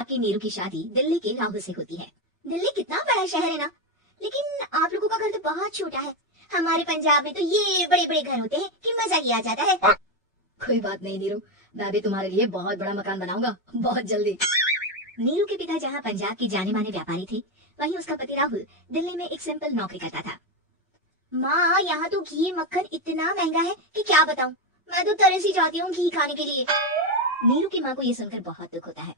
आपकी नीरू की शादी दिल्ली के राहुल से होती है। दिल्ली कितना बड़ा शहर है ना, लेकिन आप लोगों का घर तो बहुत छोटा है। हमारे पंजाब में तो ये बड़े बड़े घर होते हैं कि मजा ही आ जाता है। कोई बात नहीं नीरू, मैं भी तुम्हारे लिए बहुत बड़ा मकान बनाऊंगा बहुत जल्दी। नीरू के पिता जहाँ पंजाब के जाने माने व्यापारी थे, वहीं उसका पति राहुल दिल्ली में एक सिंपल नौकरी करता था। माँ, यहाँ तो घी मक्खन इतना महंगा है कि क्या बताऊँ। मैं तो तरस ही जाती हूँ घी खाने के लिए। नीरू की माँ को ये सुनकर बहुत दुख होता है।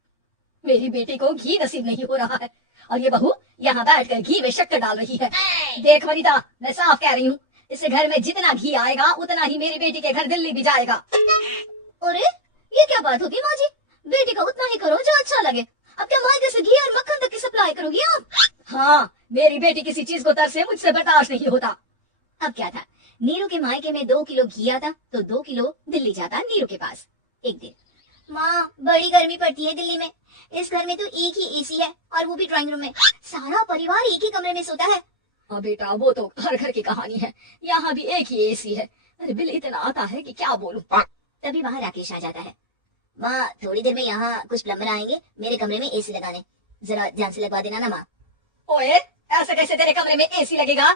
मेरी बेटी को घी नसीब नहीं हो रहा है और ये बहू यहाँ बैठकर घी में शक्कर डाल रही है। देख वनिता, मैं साफ कह रही हूँ, इस घर में जितना घी आएगा उतना ही मेरी बेटी के घर दिल्ली भी जाएगा। अरे ये क्या बात होगी माँ जी, बेटी का उतना ही करो जो अच्छा लगे। अब क्या मायके से घी और मक्खन तक की सप्लाई करोगी आप? हाँ, मेरी बेटी किसी चीज को तरसे मुझसे बर्दाश्त नहीं होता। अब क्या था, नीरू के मायके में 2 किलो घी आता तो 2 किलो दिल्ली जाता नीरू के पास। एक दिन, माँ बड़ी गर्मी पड़ती है दिल्ली में। इस घर में तो एक ही एसी है और वो भी ड्राइंग रूम में। सारा परिवार एक ही कमरे में सोता है। हाँ बेटा, वो तो हर घर की कहानी है, यहाँ भी एक ही एसी है। अरे बिल इतना आता है कि क्या बोलूं। तभी वहाँ राकेश आ जाता है। माँ थोड़ी देर में यहाँ कुछ प्लम्बर आएंगे मेरे कमरे में एसी लगाने, जरा ध्यान से लगवा देना ना माँ। ओए, ऐसे कैसे तेरे कमरे में एसी लगेगा?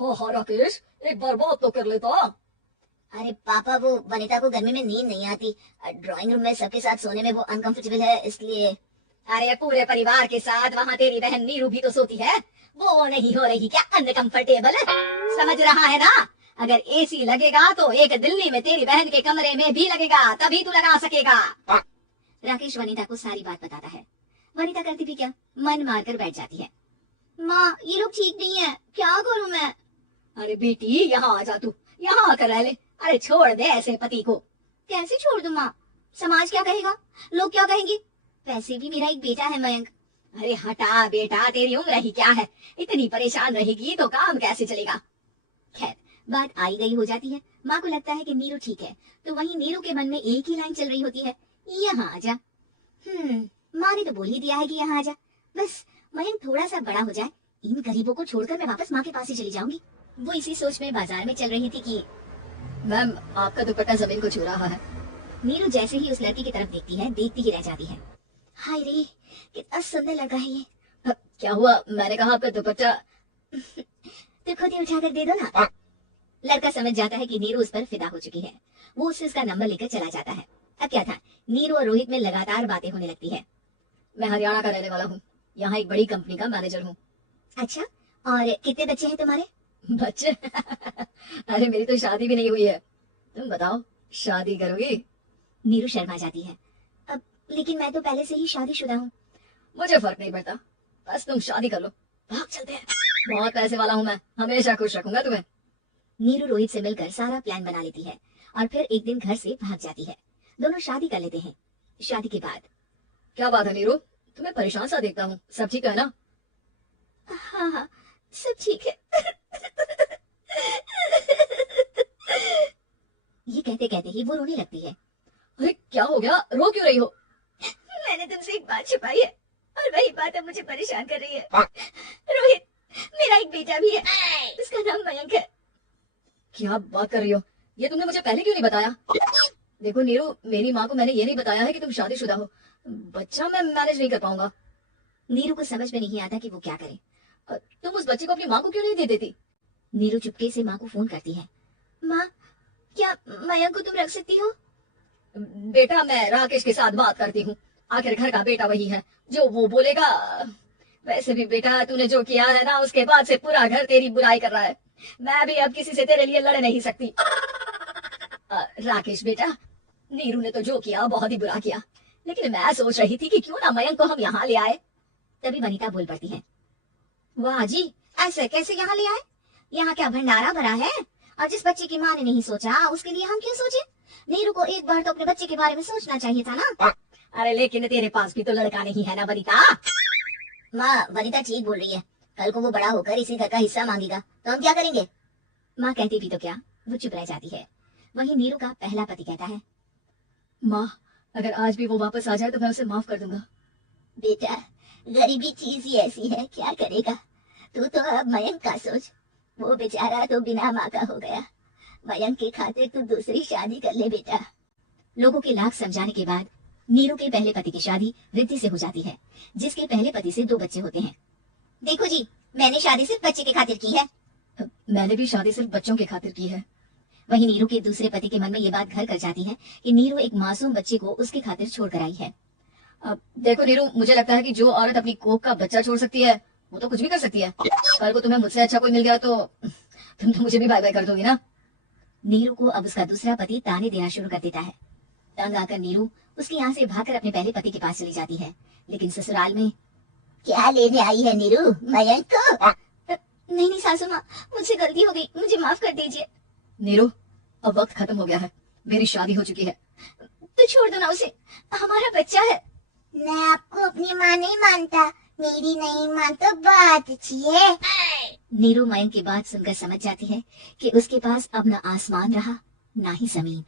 हो राकेश, एक बार बात तो कर लेता। अरे पापा, वो वनिता को गर्मी में नींद नहीं आती। ड्राइंग रूम में सबके साथ सोने में वो अनकंफर्टेबल है, इसलिए। अरे पूरे परिवार के साथ वहाँ तेरी बहन नीरू भी तो सोती है, वो नहीं हो रही क्या अनकंफर्टेबल? समझ रहा है ना? अगर एसी लगेगा तो एक दिल्ली में तेरी बहन के कमरे में भी लगेगा, तभी तू लगा सकेगा। राकेश वनिता को सारी बात बताता है। वनिता करती भी क्या, मन मारकर बैठ जाती है। माँ ये लोग ठीक नहीं है, क्या करूँ मैं? अरे बेटी, यहाँ आ जा तू, यहाँ आकर रह ले। अरे छोड़ दे ऐसे पति को। कैसे छोड़ दूं माँ? समाज क्या कहेगा, लोग क्या कहेंगे? वैसे भी मेरा एक बेटा है मयंक। अरे हटा बेटा, तेरी उम्र ही क्या है, इतनी परेशान रहेगी तो काम कैसे चलेगा। खैर, बात आई गई हो जाती है। माँ को लगता है कि नीरू ठीक है, तो वहीं नीरू के मन में एक ही लाइन चल रही होती है, यहाँ आजा। माँ ने तो बोल ही दिया है कि यहाँ आजा, बस मयंक थोड़ा सा बड़ा हो जाए, इन गरीबों को छोड़कर मैं वापस माँ के पास ही चली जाऊंगी। वो इसी सोच में बाजार में चल रही थी कि मैम, आपका दुपट्टा जमीन को छू रहा है। नीरू जैसे ही उस लड़की की तरफ देखती है, देखती ही रह जाती है। हाय रे, कितना सुंदर लड़का है ये। क्या हुआ? मैंने कहा आपका दुपट्टा। तो खुद ही उठाकर दे दो ना। लड़का समझ जाता है कि नीरू उस पर फिदा हो चुकी है। वो उससे उसका नंबर लेकर चला जाता है। अब क्या था, नीरू और रोहित में लगातार बातें होने लगती है। मैं हरियाणा का रहने वाला हूँ, यहाँ एक बड़ी कंपनी का मैनेजर हूँ। अच्छा, और कितने बच्चे हैं तुम्हारे? बच्चे? अरे मेरी तो शादी भी नहीं हुई है। तुम बताओ, शादी करोगी? नीरू शर्मा जाती है। अब लेकिन मैं तो पहले से ही शादीशुदा हूँ। मुझे फर्क नहीं पड़ता, बस तुम शादी कर लो, भाग चलते हैं। बहुत पैसे वाला हूँ मैं, हमेशा खुश रखूंगा तुम्हें। नीरू रोहित से मिलकर सारा प्लान बना लेती है और फिर एक दिन घर से भाग जाती है। दोनों शादी कर लेते हैं। शादी के बाद, क्या बात है नीरू, तुम्हें परेशान सा देखता हूँ, सब ठीक है ना? हाँ हाँ, सब ठीक है। ये कहते कहते ही वो रोने लगती है। अरे क्या हो गया, रो क्यों रही हो? मैंने तुमसे एक बात छिपाई है और वही बात अब मुझे परेशान कर रही है। रोहित, मेरा एक बेटा भी है, उसका नाम मयंक है। क्या बात कर रही हो, ये तुमने मुझे पहले क्यों नहीं बताया? देखो नीरू, मेरी माँ को मैंने ये नहीं बताया है कि तुम शादीशुदा हो, बच्चा मैं मैनेज नहीं कर पाऊंगा। नीरू को समझ में नहीं आता कि वो क्या करे। तुम उस बच्चे को अपनी माँ को क्यों नहीं दे देती? नीरू चुपके से माँ को फोन करती है। माँ, क्या मयंक को तुम रख सकती हो? बेटा, मैं राकेश के साथ बात करती हूँ, आखिर घर का बेटा वही है, जो वो बोलेगा। वैसे भी बेटा, तूने जो किया है ना, उसके बाद से पूरा घर तेरी बुराई कर रहा है। मैं भी अब किसी से तेरे लिए लड़ नहीं सकती। राकेश बेटा, नीरू ने तो जो किया बहुत ही बुरा किया, लेकिन मैं सोच रही थी कि क्यों ना मयंक को हम यहाँ ले आए। तभी वनिता बोल पड़ती है। वाह जी, ऐसे कैसे यहाँ ले आए? यहाँ क्या भंडारा भरा है? और जिस बच्चे की माँ ने नहीं सोचा, उसके लिए हम क्यों सोचे? नीरू को एक बार तो अपने बच्चे के बारे में सोचना चाहिए था ना। अरे लेकिन तेरे पास भी तो लड़का नहीं है ना वनिता। माँ, वनिता ठीक बोल रही है, कल को वो बड़ा होकर इसी घर का हिस्सा मांगेगा तो हम क्या करेंगे? माँ कहती भी तो क्या, वो चुप रह जाती है। वहीं नीरू का पहला पति कहता है, माँ अगर आज भी वो वापस आ जाए तो मैं उसे माफ कर दूंगा। बेटा, गरीबी चीज ही ऐसी है, क्या करेगा? तू तो अब मयंक का सोच, वो बेचारा तो बिना माँ का हो गया। मयंक के खातिर तू दूसरी शादी कर ले बेटा। लोगों के लाख समझाने के बाद नीरू के पहले पति की शादी रिद्धि से हो जाती है, जिसके पहले पति से 2 बच्चे होते हैं। देखो जी, मैंने शादी सिर्फ बच्चे के खातिर की है। मैंने भी शादी सिर्फ बच्चों के खातिर की है। वहीं नीरू के दूसरे पति के मन में ये बात घर कर जाती है कि नीरू एक मासूम बच्चे को उसके खातिर छोड़ कर आई है। अब देखो नीरू, मुझे लगता है कि जो औरत अपनी कोख का बच्चा छोड़ सकती है वो तो कुछ भी कर सकती है। कल को तुम्हें मुझसे अच्छा कोई मिल गया तो तुम तो मुझे भी बाय बाय कर दोगी ना। नीरू को अब उसका दूसरा पति ताने देना शुरू कर देता है। तंग आकर नीरू उसके यहाँ से भागकर अपने पहले पति के पास चली जाती है, लेकिन ससुराल में क्या लेने आई है नीरू मयंक को? नहीं सासू माँ, मुझसे गलती हो गई, मुझे माफ कर दीजिए। नीरू, अब वक्त खत्म हो गया है, मेरी शादी हो चुकी है, तो छोड़ दो ना उसे, हमारा बच्चा है। मैं आपको अपनी माँ नहीं मानता, मेरी नहीं माँ तो बात अच्छी है। नीरू मयंक की बात सुनकर समझ जाती है कि उसके पास अब न आसमान रहा, ना ही जमीन।